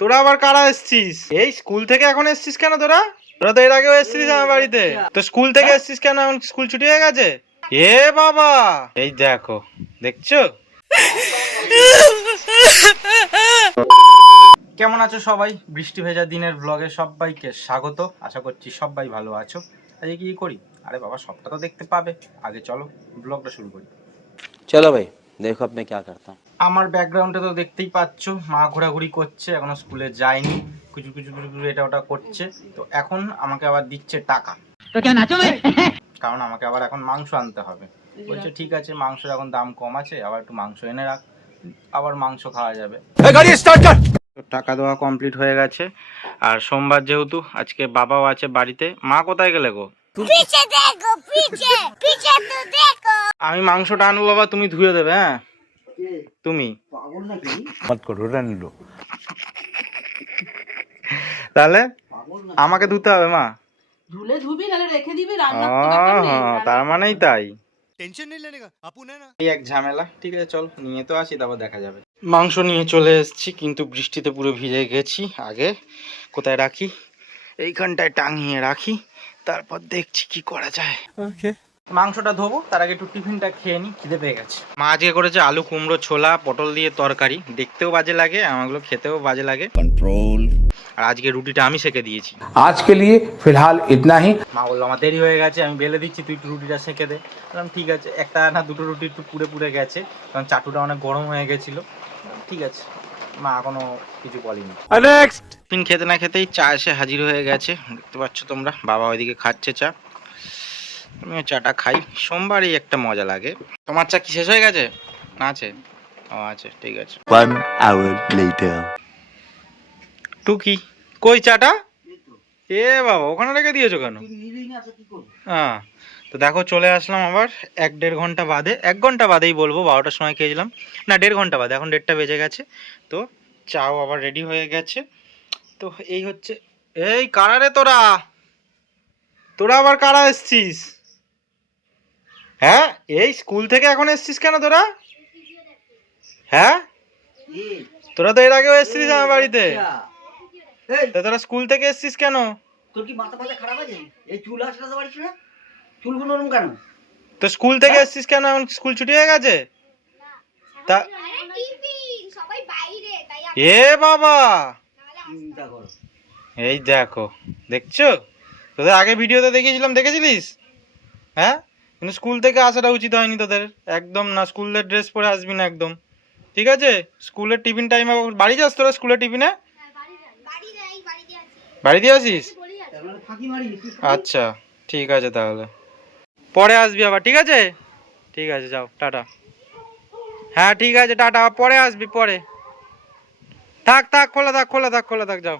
তোরা আবার কারা এসছিস? এই স্কুল থেকে এখন এসছিস কেন তোরা? তোরা তো এর আগেও এসছিস আমার বাড়িতে। তো স্কুল থেকে এসছিস কেন? এখন স্কুল ছুটি হয়ে গেছে? এ বাবা! এই দেখো, দেখছ? কেমন আছো সবাই? বৃষ্টি ভেজা দিনের ব্লগে সবাইকে স্বাগত। আশা করছি সবাই ভালো আছো। আজকে কি করি? আরে বাবা, সবটা তো দেখতে পাবে। আগে চলো ব্লগটা শুরু করি। চলো ভাই, দেখো আপনি কি করতাম আমার ব্যাকগ্রাউন্ডে তো দেখতেই পাচ্ছ মা ঘোরাঘুরি করছে এখনও স্কুলে যায়নি কুচু কুচু কুচু কুচু এটা ওটা করছে তো এখন আমাকে আবার দিচ্ছে টাকা। কারণ আমাকে আবার এখন মাংস আনতে হবে। বলছে ঠিক আছে মাংস এখন দাম কম আছে আবার একটু মাংস এনে রাখ আবার মাংস খাওয়া যাবে। টাকা দেওয়া কমপ্লিট হয়ে গেছে। আর সোমবার যেহেতু আজকে বাবাও আছে বাড়িতে মা কোথায় গেলে গো? আমি মাংসটা আনব বাবা তুমি ধুয়ে দেবে হ্যাঁ? তুমি? তাহলে আমাকে ধুতে হবে মা। তার মানেই তাই। টেনশন এক ঝামেলা ঠিক আছে চল নিয়ে তো আসি তারপর দেখা যাবে। মাংস নিয়ে চলে এসেছি কিন্তু বৃষ্টিতে পুরো ভিজে গেছি। আগে কোথায় রাখি? এইখানটায় টাঙিয়ে রাখি তারপর দেখছি কি করা যায়। ওকে মাংসটা ধোবো তার আগে একটু টিফিনটা খেয়ে নিই খিদে পেয়ে গেছে। মা আজকে করেছে আলু কুমড়ো ছোলা পটল দিয়ে তরকারি। দেখতেও বাজে লাগে আমাগুলো খেতেও বাজে লাগে। কন্ট্রোল আর আজকে রুটিটা আমি সেকে দিয়েছি। আজকে লিয়ে ফিলহাল ইতনা হি মা বলল আমার দেরি হয়ে গেছে আমি বেলে দিচ্ছি তুই একটু রুটিটা সেকে দে। বললাম ঠিক আছে একটা না দুটো রুটি একটু পুড়ে পুড়ে গেছে কারণ চাটুটা অনেক গরম হয়ে গেছিল। ঠিক আছে মা এখনও কিছু বলেনি। নেক্সট টিফিন খেতে না খেতেই চা এসে হাজির হয়ে গেছে। দেখতে পাচ্ছ তোমরা বাবা ওইদিকে খাচ্ছে চা। আমিও চাটা খাই। সোমবারই একটা মজা লাগে। তোমার চা কি শেষ হয়ে গেছে? না আছে? ও আচ্ছা ঠিক আছে। ওয়ান আওয়ার লেটার টুকি কই চাটা? এ বাবা ওখানে রেখে দিয়েছ কেন? হ্যাঁ তো দেখো চলে আসলাম আবার এক দেড় ঘণ্টা বাদে। এক ঘণ্টা বাদেই বলব বারোটার সময় খেয়েছিলাম। না দেড় ঘণ্টা বাদে এখন দেড়টা বেজে গেছে। তো চাও আবার রেডি হয়ে গেছে। তো এই হচ্ছে এই কারা রে তোরা? তোরা আবার কারা এসছিস? হ্যাঁ? এই স্কুল থেকে এখন এসছিস কেন তোরা? হ্যাঁ? তোরা তো এর আগেও এসছিস আমার বাড়িতে। তা তোরা স্কুল থেকে এসছিস কেন? তোর কি মাথা ফাথা খারাপ আছে? এই চুল আসাতে পারিস না? চুলগুলো কেন? তো স্কুল থেকে এসছিস কেন? এখন স্কুল ছুটি হয়ে গেছে? তা আরে টিফিন! সবাই বাইরে তাই আমি এ বাবা! এই দেখো দেখছ? তোদের আগে ভিডিওতে দেখিয়েছিলাম দেখেছিলিস? হ্যাঁ? কিন্তু স্কুল থেকে আসাটা উচিত হয়নি তোদের। একদম না, স্কুলের ড্রেস পরে আসবি না একদম। ঠিক আছে? স্কুলের টিফিন টাইমে বাড়ি যাস তোরা স্কুলের টিফিনে? বাড়ি দিয়ে আসিস আচ্ছা ঠিক আছে তাহলে। পরে আসবি আবার, ঠিক আছে? ঠিক আছে, যাও, টাটা। হ্যাঁ ঠিক আছে, টাটা পরে আসবি, পরে। থাক থাক, খোলা থাক খোলা থাক খোলা থাক, যাও।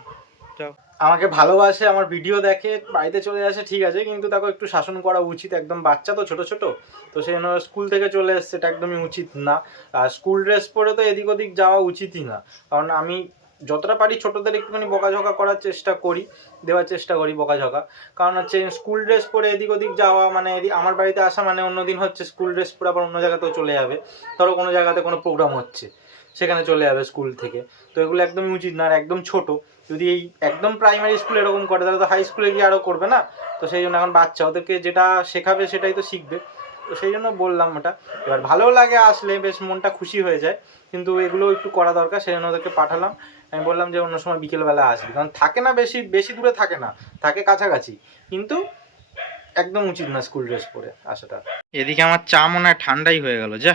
আমাকে ভালোবাসে, আমার ভিডিও দেখে, বাড়িতে চলে আসে, ঠিক আছে, কিন্তু তাকে একটু শাসন করা উচিত, একদম বাচ্চা তো ছোট ছোট, তো সেই জন্য স্কুল থেকে চলে এসছে, এটা একদমই উচিত না। আর স্কুল ড্রেস পরে তো এদিক ওদিক যাওয়া উচিতই না, কারণ আমি যতটা পারি ছোটদের একটুখানি বকাঝকা করার চেষ্টা করি, দেওয়ার চেষ্টা করি বকাঝকা। কারণ হচ্ছে স্কুল ড্রেস পরে এদিক ওদিক যাওয়া মানে আমার বাড়িতে আসা মানে অন্যদিন হচ্ছে স্কুল ড্রেস পরে আবার অন্য জায়গাতেও চলে যাবে। ধরো কোনো জায়গাতে কোনো প্রোগ্রাম হচ্ছে। সেখানে চলে যাবে স্কুল থেকে। তো এগুলো একদমই উচিত না, আর একদম ছোট। যদি এই একদম প্রাইমারি স্কুল এরকম করে, তাহলে তো হাই স্কুলে গিয়ে আরও করবে না? তো সেই জন্য এখন বাচ্চা ওদেরকে যেটা শেখাবে সেটাই তো শিখবে। তো সেই জন্য বললাম ওটা। এবার ভালো লাগে আসলে, বেশ মনটা খুশি হয়ে যায়। কিন্তু এগুলো একটু করা দরকার, সেই জন্য ওদেরকে পাঠালাম। আমি বললাম যে অন্য সময় বিকেলবেলা আসবি। কারণ থাকে না বেশি বেশি দূরে থাকে না। থাকে কাছাকাছি। কিন্তু একদম উচিত না স্কুল ড্রেস পরে আসাটা। এদিকে আমার চা মনে হয় ঠান্ডাই হয়ে গেল, যা।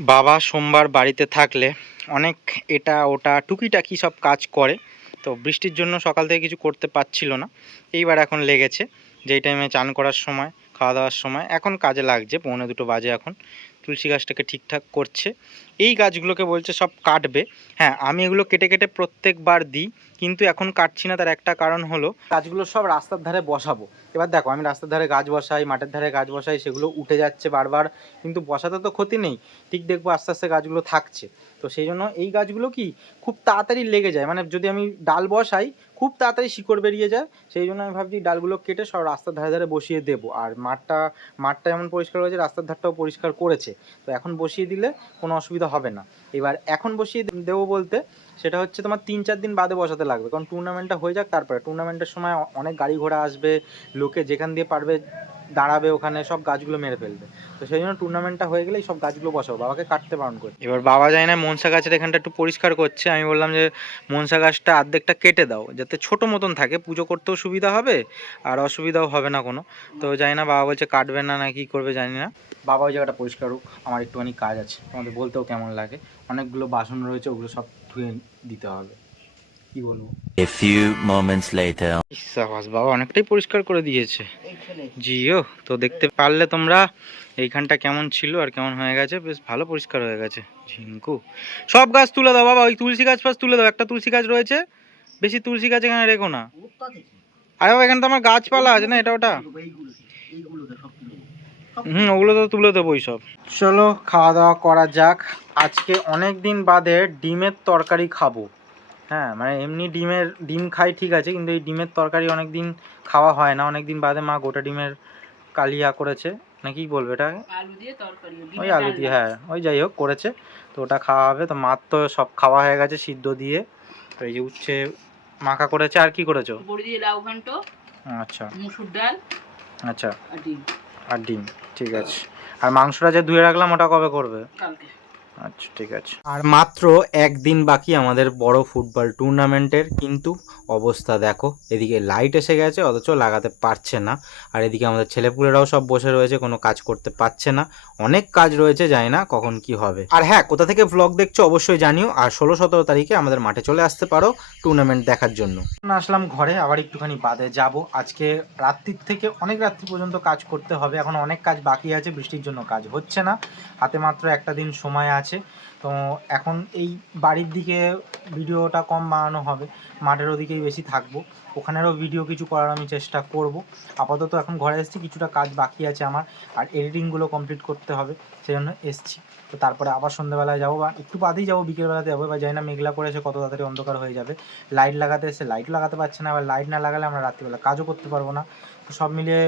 বাবা সোমবার বাড়িতে থাকলে অনেক এটা ওটা টুকিটাকি সব কাজ করে, তো বৃষ্টির জন্য সকাল থেকে কিছু করতে পারছিল না। এইবার এখন লেগেছে, যেই টাইমে চান করার সময়। খাওয়া দাওয়ার সময়। এখন কাজে লাগছে, পৌনে দুটো বাজে এখন। তুলসী গাছটাকে ঠিকঠাক করছে। এই গাছগুলোকে বলছে সব কাটবে। হ্যাঁ আমি এগুলো কেটে কেটে প্রত্যেকবার দিই, কিন্তু এখন কাটছি না। তার একটা কারণ হলো, গাছগুলো সব রাস্তার ধারে বসাবো। এবার দেখো, আমি রাস্তার ধারে গাছ বসাই, মাঠের ধারে গাছ বসাই, সেগুলো উঠে যাচ্ছে বারবার, কিন্তু বসাতে তো ক্ষতি নেই। ঠিক দেখব আস্তে আস্তে গাছগুলো থাকছে। তো সেই জন্য এই গাছগুলো কি খুব তাড়াতাড়ি লেগে যায়। মানে যদি আমি ডাল বসাই খুব তাড়াতাড়ি শিকড় বেরিয়ে যায়, সেই জন্য আমি ভাবছি ডালগুলো কেটে সব রাস্তার ধারে ধারে বসিয়ে দেবো। আর মাঠটা মাঠটা এমন পরিষ্কার হয়েছে রাস্তার ধারটাও পরিষ্কার করেছে। তো এখন বসিয়ে দিলে কোনো অসুবিধা হবে না। এবার এখন বসিয়ে দেবো বলতে, সেটা হচ্ছে তোমার তিন চার দিন বাদে বসাতে লাগবে। কারণ টুর্নামেন্টটা হয়ে যাক, তারপরে টুর্নামেন্টের সময় অনেক গাড়ি ঘোড়া আসবে, লোকে যেখান দিয়ে পারবে দাঁড়াবে ওখানে, সব গাছগুলো মেরে ফেলবে। তো সেই জন্য টুর্নামেন্টটা হয়ে গেলেই সব গাছগুলো বসাবো। বাবাকে কাটতে বারণ করে। এবার বাবা যায় না মনসা গাছের এখানটা একটু পরিষ্কার করছে। আমি বললাম যে মনসা গাছটা অর্ধেকটা কেটে দাও যাতে ছোট মতন থাকে। পুজো করতেও সুবিধা হবে আর অসুবিধাও হবে না কোনো। তো জানি না বাবা বলছে কাটবে না না কি করবে জানি না। বাবা ওই জায়গাটা পরিষ্কার হোক আমার একটুখানি কাজ আছে। তোমাদের বলতেও কেমন লাগে। অনেকগুলো বাসন রয়েছে ওগুলো সব ধুয়ে দিতে হবে। কি বলব? A few moments later. ইসাবাস বাবা অনেকটাই পরিষ্কার করে দিয়েছে। জিও তো দেখতে পারলে তোমরা এইখানটা কেমন ছিল আর কেমন হয়ে গেছে? বেশ ভালো পরিষ্কার হয়ে গেছে। ঝিঙ্কু। সব গাছ তুলে দাও বাবা ওই তুলসী গাছ ফাছ তুলে দাও। একটা তুলসী গাছ রয়েছে। বেশি তুলসী গাছ এখানে রেখো না। আরে বাবা এখানে তো আমার গাছপালা আছে না এটা ওটা? হুম ওগুলো তো তুলে দেবোই সব। চলো খাওয়া দাওয়া করা যাক। আজকে অনেক দিন বাদে ডিমের তরকারি খাব। হ্যাঁ মানে এমনি ডিমের ডিম খাই ঠিক আছে কিন্তু এই ডিমের তরকারি অনেক দিন খাওয়া হয় না অনেক দিন বাদে মা গোটা ডিমের কালিয়া করেছে না কি বলবে এটা? আলু দিয়ে তরকারি ওই আলু দিয়ে হ্যাঁ ওই যাই হোক করেছে তো ওটা খাওয়া হবে তো মার তো সব খাওয়া হয়ে গেছে সিদ্ধ দিয়ে তো এই যে উচ্ছে মাখা করেছে আর কি করেছ? বড়ি দিয়ে লাউ ঘন্ট আচ্ছা। মুসুর ডাল আচ্ছা। আর ডিম। আর ডিম ঠিক আছে। আর মাংসটা যে ধুয়ে রাখলাম ওটা কবে করবে? কালকে। আচ্ছা ঠিক আছে। আর মাত্র একদিন বাকি আমাদের বড় ফুটবল টুর্নামেন্টের কিন্তু অবস্থা দেখো। এদিকে লাইট এসে গেছে অথচ লাগাতে পারছে না। আর এদিকে আমাদের ছেলেপুলেরাও সব বসে রয়েছে কোনো কাজ করতে পারছে না। অনেক কাজ রয়েছে জানি না কখন কি হবে। আর হ্যাঁ কোথা থেকে ব্লগ দেখছ অবশ্যই জানিও আর ষোলো সতেরো তারিখে আমাদের মাঠে চলে আসতে পারো টুর্নামেন্ট দেখার জন্য। আসলাম ঘরে আবার একটুখানি বাদে যাব। আজকে রাত্রির থেকে অনেক রাত্রি পর্যন্ত কাজ করতে হবে এখন অনেক কাজ বাকি আছে বৃষ্টির জন্য কাজ হচ্ছে না। হাতে মাত্র একটা দিন সময় আছে। আছে তো এখন এই বাড়ির দিকে ভিডিওটা কম বানানো হবে, মাঠের ওদিকেই বেশি থাকব। ওখানেরও ভিডিও কিছু করার আমি চেষ্টা করব। আপাতত এখন ঘরে এসেছি, কিছুটা কাজ বাকি আছে আমার, আর এডিটিংগুলো কমপ্লিট করতে হবে সেই জন্য এসছি। তো তারপরে আবার সন্ধ্যেবেলায় যাব, বা একটু বাদেই যাব, বিকেলবেলাতে যাব বা যাই না মেঘলা করেছে, কত তাড়াতাড়ি অন্ধকার হয়ে যাবে। লাইট লাগাতে এসে লাইট লাগাতে পারছে না, আবার লাইট না লাগালে আমরা রাত্রিবেলা কাজও করতে পারব না। তো সব মিলিয়ে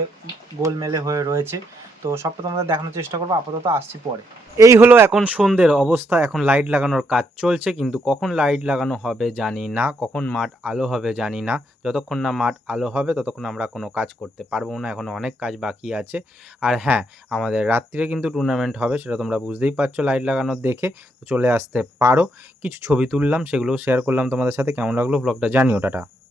গোলমেলে হয়ে রয়েছে। তো সবটা তোমাদের দেখানোর চেষ্টা করব, আপাতত আসছি পরে। এই হলো এখন সন্ধ্যের অবস্থা এখন লাইট লাগানোর কাজ চলছে, কিন্তু কখন লাইট লাগানো হবে জানি না, কখন মাঠ আলো হবে জানি না। যতক্ষণ না মাঠ আলো হবে, ততক্ষণ আমরা কোনো কাজ করতে পারব না, এখন অনেক কাজ বাকি আছে। আর হ্যাঁ আমাদের রাত্রিরে কিন্তু টুর্নামেন্ট হবে, সেটা তোমরা বুঝতেই পারছ লাইট লাগানো দেখে, তো চলে আসতে পারো। কিছু ছবি তুললাম, সেগুলোও শেয়ার করলাম তোমাদের সাথে, কেমন লাগল ব্লগটা জানিও, টাটা।